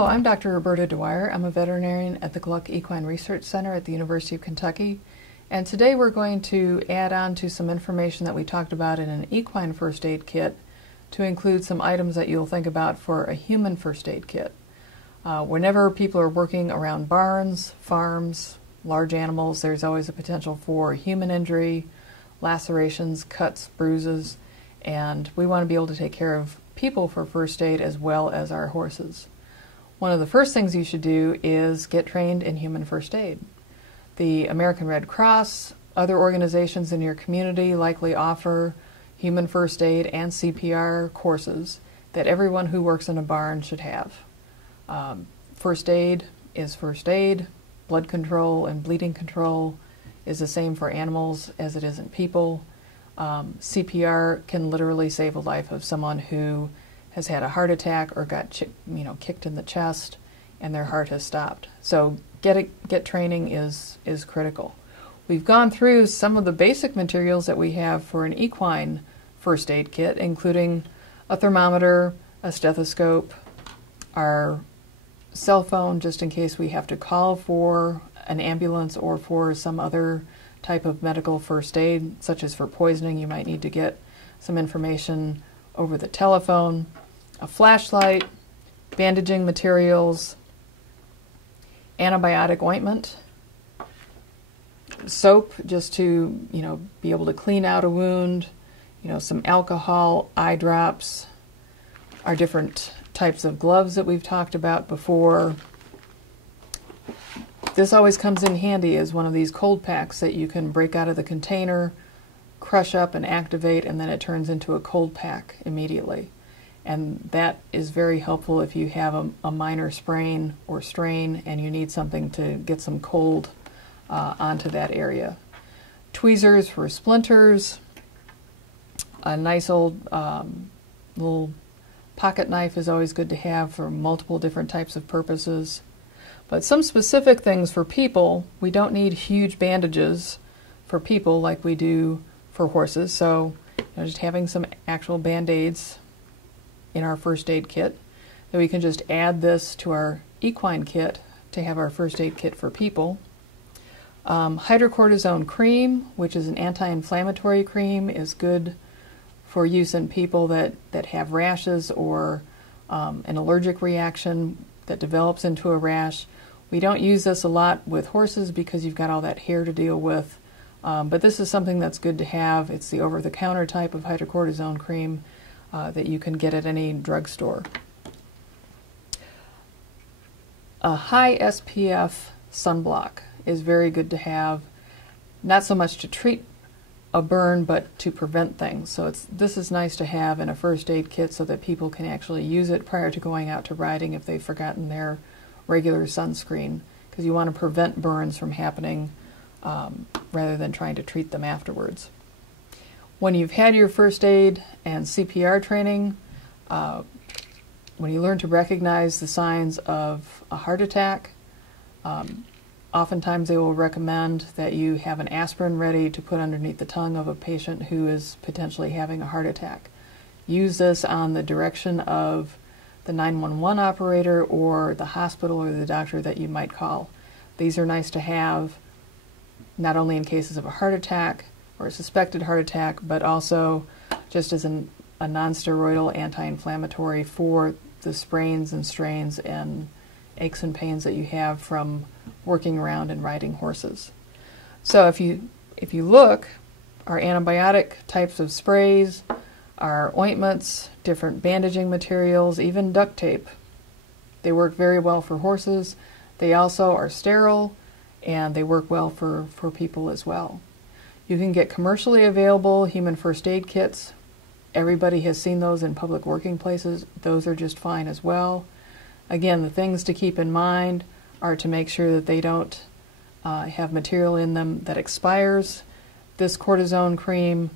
Hello, I'm Dr. Roberta Dwyer. I'm a veterinarian at the Gluck Equine Research Center at the University of Kentucky. And today we're going to add on to some information that we talked about in an equine first aid kit to include some items that you'll think about for a human first aid kit. Whenever people are working around barns, farms, large animals, there's always a potential for human injury, lacerations, cuts, bruises, and we want to be able to take care of people for first aid as well as our horses. One of the first things you should do is get trained in human first aid. The American Red Cross, other organizations in your community likely offer human first aid and CPR courses that everyone who works in a barn should have. First aid is first aid. Blood control and bleeding control is the same for animals as it is in people. CPR can literally save a life of someone who has had a heart attack or got kicked in the chest and their heart has stopped. So get training is critical. We've gone through some of the basic materials that we have for an equine first aid kit, including a thermometer, a stethoscope, our cell phone just in case we have to call for an ambulance or for some other type of medical first aid, such as for poisoning. You might need to get some information over the telephone, a flashlight, bandaging materials, antibiotic ointment, soap just to be able to clean out a wound, some alcohol, eye drops, our different types of gloves that we've talked about before. This always comes in handy as one of these cold packs that you can break out of the container, crush up and activate, and then it turns into a cold pack immediately. And that is very helpful if you have a minor sprain or strain and you need something to get some cold onto that area. Tweezers for splinters, a nice old little pocket knife is always good to have for multiple different types of purposes. But some specific things for people, we don't need huge bandages for people like we do for horses. So just having some actual band-aids in our first aid kit. Then we can just add this to our equine kit to have our first aid kit for people. Hydrocortisone cream, which is an anti-inflammatory cream, is good for use in people that have rashes or an allergic reaction that develops into a rash. We don't use this a lot with horses because you've got all that hair to deal with, but this is something that's good to have. It's the over-the-counter type of hydrocortisone cream that you can get at any drugstore. A high SPF sunblock is very good to have, not so much to treat a burn, but to prevent things. So this is nice to have in a first aid kit so that people can actually use it prior to going out to riding if they've forgotten their regular sunscreen, because you want to prevent burns from happening rather than trying to treat them afterwards. When you've had your first aid and CPR training, when you learn to recognize the signs of a heart attack, oftentimes they will recommend that you have an aspirin ready to put underneath the tongue of a patient who is potentially having a heart attack. Use this on the direction of the 911 operator or the hospital or the doctor that you might call. These are nice to have not only in cases of a heart attack or a suspected heart attack, but also just as a non-steroidal anti-inflammatory for the sprains and strains and aches and pains that you have from working around and riding horses. So if you look, our antibiotic types of sprays, our ointments, different bandaging materials, even duct tape, they work very well for horses. They also are sterile and they work well for people as well. You can get commercially available human first aid kits. Everybody has seen those in public working places. Those are just fine as well. Again, the things to keep in mind are to make sure that they don't have material in them that expires. This cortisone cream,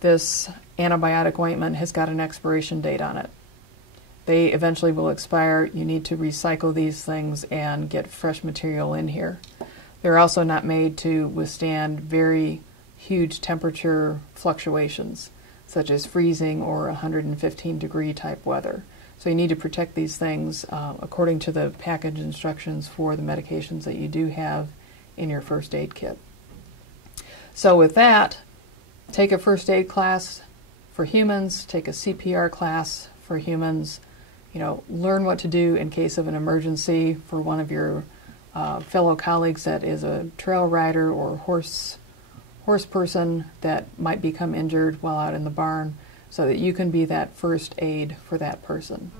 this antibiotic ointment has got an expiration date on it. They eventually will expire. You need to recycle these things and get fresh material in here. They're also not made to withstand very huge temperature fluctuations, such as freezing or 115 degree type weather. So you need to protect these things according to the package instructions for the medications that you do have in your first aid kit. So with that, take a first aid class for humans, take a CPR class for humans, learn what to do in case of an emergency for one of your fellow colleagues that is a trail rider or horse person that might become injured while out in the barn, so that you can be that first aid for that person.